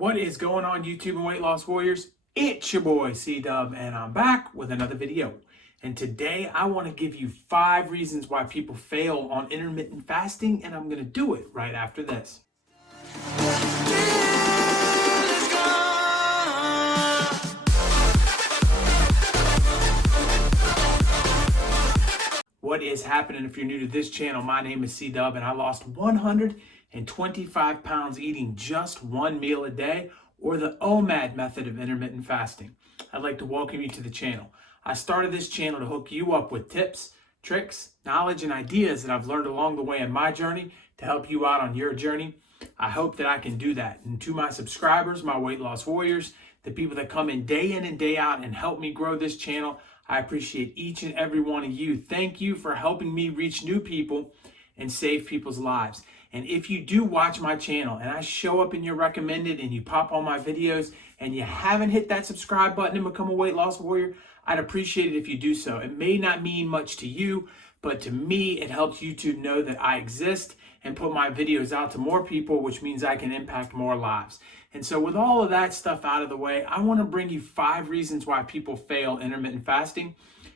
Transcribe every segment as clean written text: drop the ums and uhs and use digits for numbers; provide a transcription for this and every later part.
What is going on, YouTube and weight loss warriors? It's your boy C-Dub, and I'm back with another video. And today I want to give you 5 reasons why people fail on intermittent fasting, and I'm going to do it right after this. What is happening? If you're new to this channel, my name is C-Dub, and I lost 125 pounds eating just one meal a day, or the OMAD method of intermittent fasting. I'd like to welcome you to the channel. I started this channel to hook you up with tips, tricks, knowledge, and ideas that I've learned along the way in my journey to help you out on your journey. I hope that I can do that. And to my subscribers, my weight loss warriors, the people that come in and day out and help me grow this channel, I appreciate each and every one of you. Thank you for helping me reach new people and save people's lives. And if you do watch my channel and I show up in your recommended and you pop on my videos and you haven't hit that subscribe button and become a weight loss warrior, I'd appreciate it if you do so. It may not mean much to you, but to me, it helps YouTube know that I exist and put my videos out to more people, which means I can impact more lives. And so with all of that stuff out of the way, I want to bring you 5 reasons why people fail intermittent fasting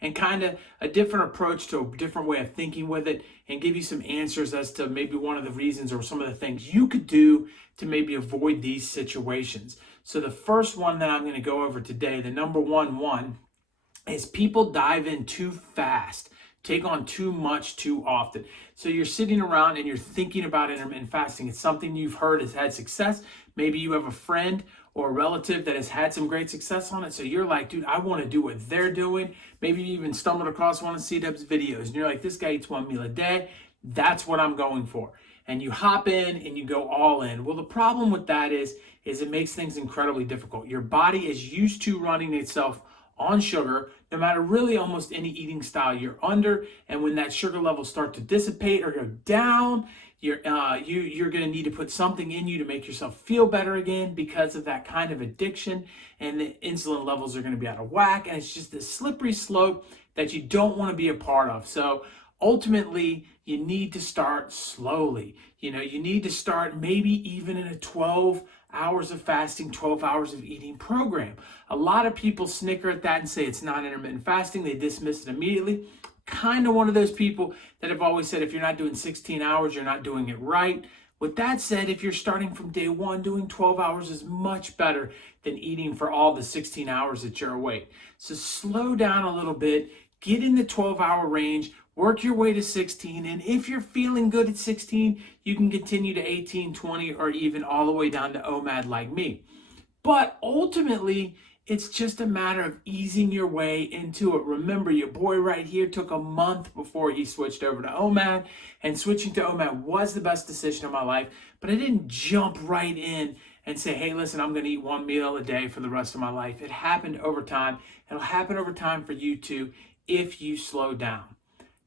and kind of a different approach to a different way of thinking with it, and give you some answers as to maybe one of the reasons or some of the things you could do to maybe avoid these situations. So the first one that I'm going to go over today, the number one is people dive in too fast, take on too much too often. So you're sitting around and you're thinking about intermittent fasting. It's something you've heard has had success. Maybe you have a friend or a relative that has had some great success on it. So you're like, dude, I want to do what they're doing. Maybe you even stumbled across one of C-Dub's videos and you're like, this guy eats 1 meal a day. That's what I'm going for. And you hop in and you go all in. Well, the problem with that is it makes things incredibly difficult. Your body is used to running itself on sugar, no matter really almost any eating style you're under. And when that sugar levels start to dissipate or go down, you're going to need to put something in you to make yourself feel better again because of that kind of addiction. And the insulin levels are going to be out of whack. And it's just this slippery slope that you don't want to be a part of. So ultimately, you need to start slowly. You need to start maybe even in a 12 hours of fasting, 12 hours of eating program. A lot of people snicker at that and say it's not intermittent fasting. They dismiss it immediately. Kind of one of those people that have always said if you're not doing 16 hours, you're not doing it right. With that said, if you're starting from day one, doing 12 hours is much better than eating for all the 16 hours that you're awake. So slow down a little bit, get in the 12-hour range, work your way to 16, and if you're feeling good at 16, you can continue to 18, 20, or even all the way down to OMAD like me. But ultimately, it's just a matter of easing your way into it. Remember, your boy right here took a month before he switched over to OMAD, and switching to OMAD was the best decision of my life, but I didn't jump right in and say, hey, listen, I'm going to eat 1 meal a day for the rest of my life. It happened over time. It'll happen over time for you too if you slow down.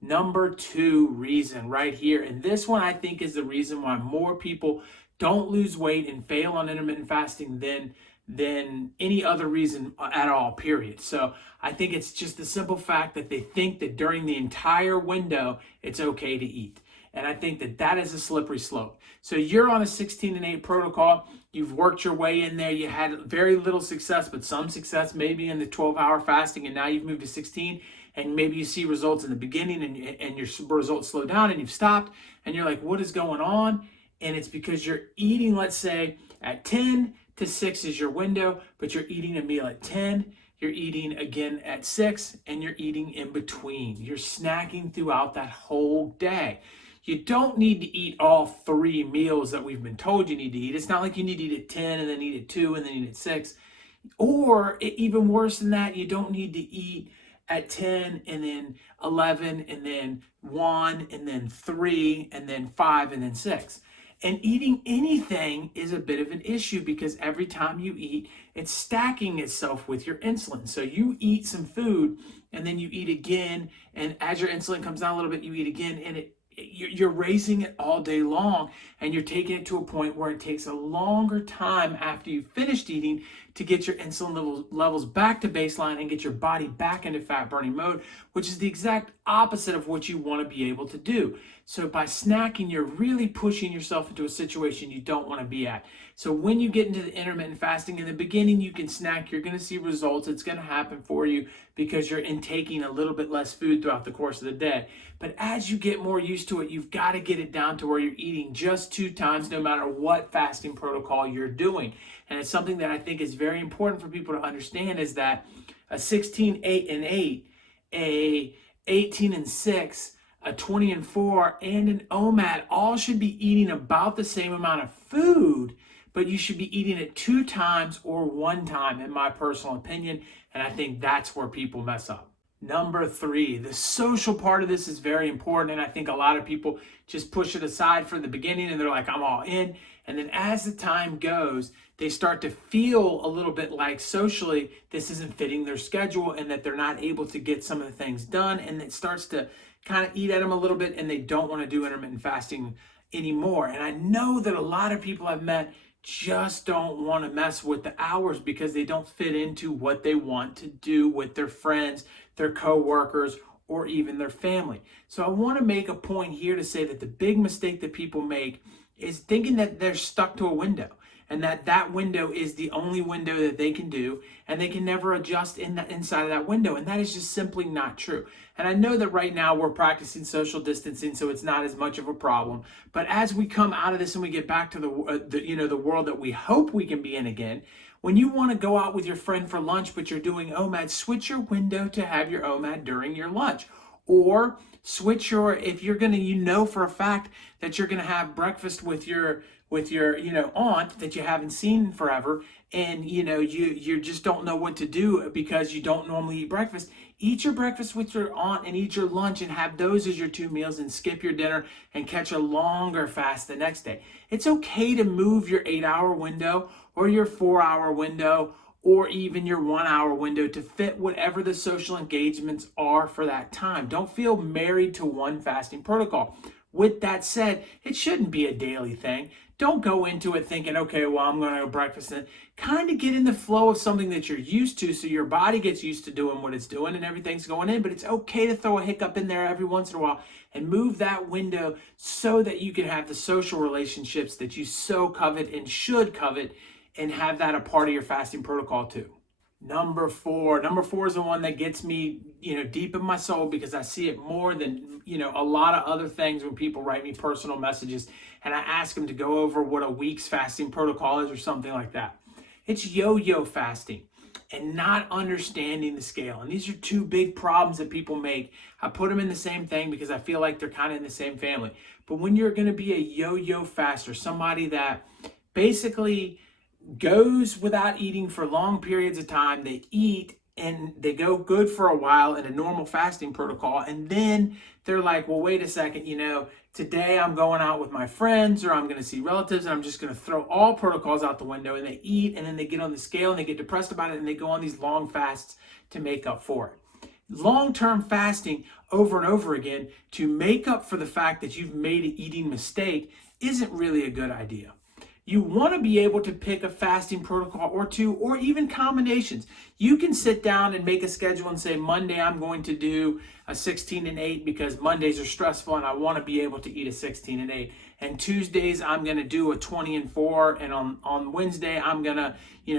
Number 2 reason right here, and this one I think is the reason why more people don't lose weight and fail on intermittent fasting than any other reason at all, period. So I think it's just the simple fact that they think that during the entire window, it's okay to eat. And I think that is a slippery slope. So you're on a 16 and 8 protocol. You've worked your way in there. You had very little success, but some success maybe in the 12-hour fasting, and now you've moved to 16. And maybe you see results in the beginning and your results slow down and you've stopped and you're like, what is going on? And it's because you're eating, let's say, at 10 to 6 is your window, but you're eating a meal at 10, you're eating again at 6, and you're eating in between. You're snacking throughout that whole day. You don't need to eat all 3 meals that we've been told you need to eat. It's not like you need to eat at 10 and then eat at 2 and then eat at 6. Or even worse than that, you don't need to eat at 10 and then 11 and then 1 and then 3 and then 5 and then 6. And eating anything is a bit of an issue because every time you eat, it's stacking itself with your insulin. So you eat some food and then you eat again, and as your insulin comes down a little bit, you eat again, and you're raising it all day long, and you're taking it to a point where it takes a longer time after you've finished eating to get your insulin levels back to baseline and get your body back into fat burning mode, which is the exact opposite of what you want to be able to do. So by snacking, you're really pushing yourself into a situation you don't want to be at. So when you get into the intermittent fasting, in the beginning, you can snack, you're going to see results. It's going to happen for you because you're intaking a little bit less food throughout the course of the day. But as you get more used to it, you've got to get it down to where you're eating just 2 times no matter what fasting protocol you're doing. And it's something that I think is very important for people to understand, is that a 16, 8, and 8, a 18 and 6, a 20 and 4, and an OMAD all should be eating about the same amount of food, but you should be eating it 2 times or 1 time, in my personal opinion. And I think that's where people mess up. Number 3, the social part of this is very important, and I think a lot of people just push it aside from the beginning and they're like, I'm all in. And then as the time goes, they start to feel a little bit like socially this isn't fitting their schedule and that they're not able to get some of the things done, and it starts to kind of eat at them a little bit, and they don't want to do intermittent fasting anymore. And I know that a lot of people I've met just don't want to mess with the hours because they don't fit into what they want to do with their friends, their coworkers, or even their family. So I want to make a point here to say that the big mistake that people make is thinking that they're stuck to a window, and that window is the only window that they can do, and they can never adjust inside of that window. And that is just simply not true. And I know that right now we're practicing social distancing, so it's not as much of a problem. But as we come out of this and we get back to the world that we hope we can be in again, when you want to go out with your friend for lunch, but you're doing OMAD, switch your window to have your OMAD during your lunch. Or switch if you're going to, for a fact that you're going to have breakfast with your aunt that you haven't seen in forever, and you just don't know what to do because you don't normally eat breakfast. Eat your breakfast with your aunt and eat your lunch and have those as your 2 meals, and skip your dinner and catch a longer fast the next day. It's okay to move your 8-hour window or your 4-hour window or even your 1-hour window to fit whatever the social engagements are for that time. Don't feel married to one fasting protocol. With that said, it shouldn't be a daily thing. Don't go into it thinking, okay, well, I'm going to have breakfast. And kind of get in the flow of something that you're used to, so your body gets used to doing what it's doing and everything's going in. But it's okay to throw a hiccup in there every once in a while and move that window so that you can have the social relationships that you so covet and should covet, and have that a part of your fasting protocol too. Number four is the one that gets me, deep in my soul, because I see it more than, a lot of other things when people write me personal messages and I ask them to go over what a week's fasting protocol is or something like that. It's yo-yo fasting and not understanding the scale. And these are 2 big problems that people make. I put them in the same thing because I feel like they're kind of in the same family. But when you're going to be a yo-yo faster, somebody that basically goes without eating for long periods of time, they eat and they go good for a while in a normal fasting protocol, and then they're like, well, wait a second, today I'm going out with my friends or I'm going to see relatives and I'm just going to throw all protocols out the window, and they eat and then they get on the scale and they get depressed about it and they go on these long fasts to make up for it. Long-term fasting over and over again to make up for the fact that you've made an eating mistake isn't really a good idea. You want to be able to pick a fasting protocol or 2, or even combinations. You can sit down and make a schedule and say, Monday I'm going to do a 16 and 8 because Mondays are stressful and I want to be able to eat a 16 and 8. And Tuesdays I'm going to do a 20 and 4, and on Wednesday I'm going to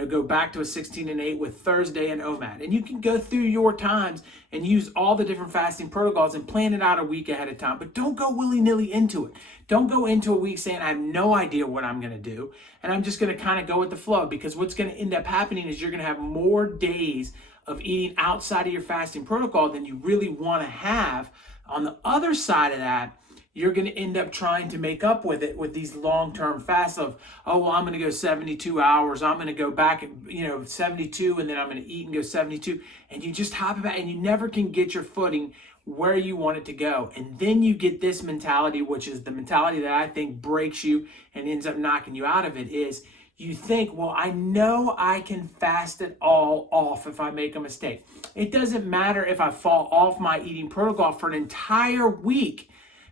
go back to a 16 and 8 with Thursday and OMAD. And you can go through your times and use all the different fasting protocols and plan it out a week ahead of time. But don't go willy-nilly into it. Don't go into a week saying, I have no idea what I'm going to do, and I'm just going to kind of go with the flow, because what's going to end up happening is you're going to have more days of eating outside of your fasting protocol than you really want to have. On the other side of that, you're going to end up trying to make up with it with these long-term fasts of, oh, well, I'm going to go 72 hours. I'm going to go back, 72, and then I'm going to eat and go 72. And you just hop about, and you never can get your footing where you want it to go. And then you get this mentality, which is the mentality that I think breaks you and ends up knocking you out of it, is you think, well, I know I can fast it all off if I make a mistake. It doesn't matter if I fall off my eating protocol for an entire week,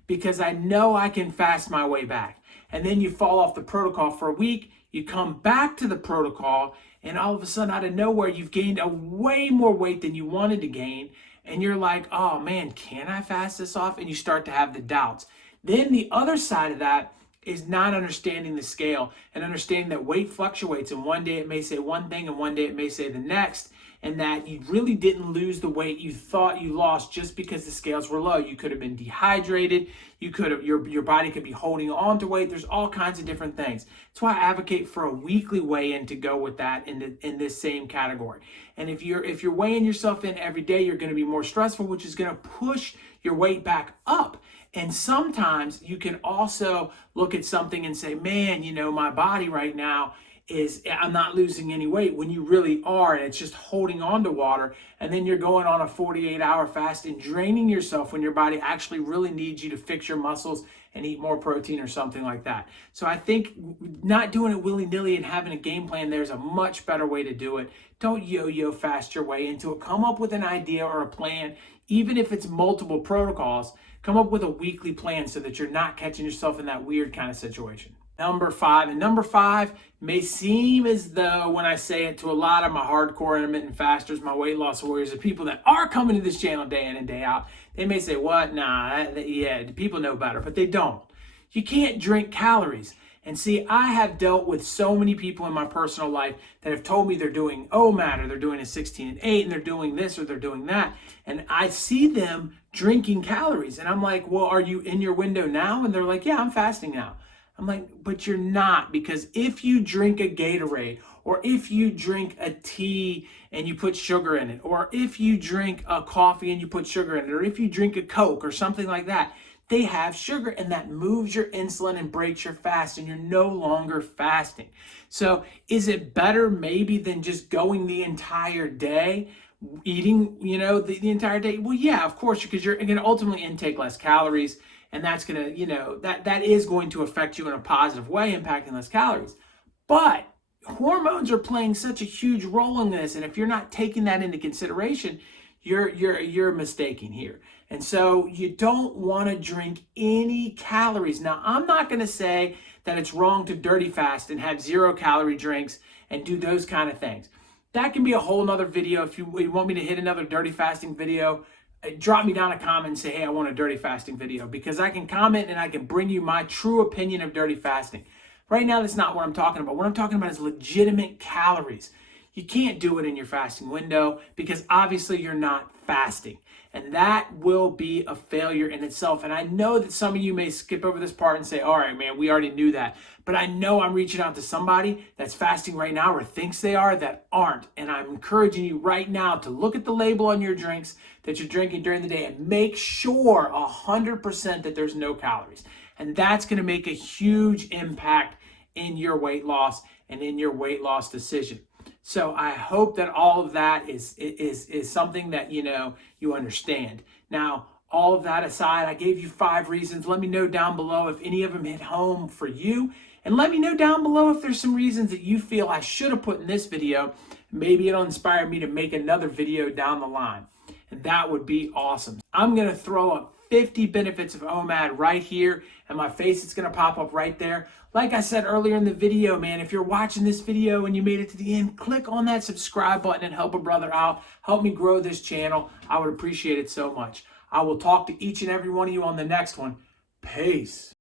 because I know I can fast my way back. And then you fall off the protocol for a week, you come back to the protocol, and all of a sudden, out of nowhere, you've gained a way more weight than you wanted to gain. And you're like, oh man, can I fast this off? And you start to have the doubts. Then the other side of that is not understanding the scale and understanding that weight fluctuates. And one day it may say one thing and one day it may say the next. And that you really didn't lose the weight you thought you lost just because the scales were low. You could have been dehydrated. You could have your body could be holding on to weight. There's all kinds of different things. That's why I advocate for a weekly weigh-in to go with that in this same category. And if you're weighing yourself in every day, you're going to be more stressful, which is going to push your weight back up. And sometimes you can also look at something and say, man, my body right now I'm not losing any weight, when you really are, and it's just holding on to water. And then you're going on a 48-hour fast and draining yourself when your body actually really needs you to fix your muscles and eat more protein or something like that. So I think not doing it willy-nilly and having a game plan, there's a much better way to do it. Don't yo-yo fast your way into it. Come up with an idea or a plan, even if it's multiple protocols. Come up with a weekly plan so that you're not catching yourself in that weird kind of situation. Number five may seem as though, when I say it to a lot of my hardcore intermittent fasters, my weight loss warriors, the people that are coming to this channel day in and day out, they may say, what? Nah, people know better, but they don't. You can't drink calories. And see, I have dealt with so many people in my personal life that have told me they're doing OMAD, or they're doing a 16 and 8, and they're doing this or they're doing that. And I see them drinking calories. And I'm like, well, are you in your window now? And they're like, yeah, I'm fasting now. I'm like, but you're not, because if you drink a Gatorade, or if you drink a tea and you put sugar in it, or if you drink a coffee and you put sugar in it, or if you drink a Coke or something like that, they have sugar, and that moves your insulin and breaks your fast, and you're no longer fasting. So is it better maybe than just going the entire day, eating, the entire day? Well, yeah, of course, because you're going to ultimately intake less calories. And that's going to, that is going to affect you in a positive way, impacting less calories. But hormones are playing such a huge role in this. And if you're not taking that into consideration, you're mistaking here. And so you don't want to drink any calories. Now, I'm not going to say that it's wrong to dirty fast and have 0-calorie drinks and do those kind of things. That can be a whole nother video. If you want me to hit another dirty fasting video, drop me down a comment and say, hey, I want a dirty fasting video, because I can comment and I can bring you my true opinion of dirty fasting. Right now, that's not what I'm talking about. What I'm talking about is legitimate calories. You can't do it in your fasting window, because obviously you're not fasting. And that will be a failure in itself. And I know that some of you may skip over this part and say, all right, man, we already knew that. But I know I'm reaching out to somebody that's fasting right now, or thinks they are, that aren't. And I'm encouraging you right now to look at the label on your drinks that you're drinking during the day and make sure 100% that there's no calories. And that's going to make a huge impact in your weight loss and in your weight loss decision. So I hope that all of that is something that you understand. Now, all of that aside, I gave you 5 reasons. Let me know down below if any of them hit home for you. And let me know down below if there's some reasons that you feel I should have put in this video. Maybe it'll inspire me to make another video down the line. And that would be awesome. I'm going to throw up 50 benefits of OMAD right here, and my face is going to pop up right there. Like I said earlier in the video, man, if you're watching this video and you made it to the end, click on that subscribe button and help a brother out. Help me grow this channel. I would appreciate it so much. I will talk to each and every one of you on the next one. Peace.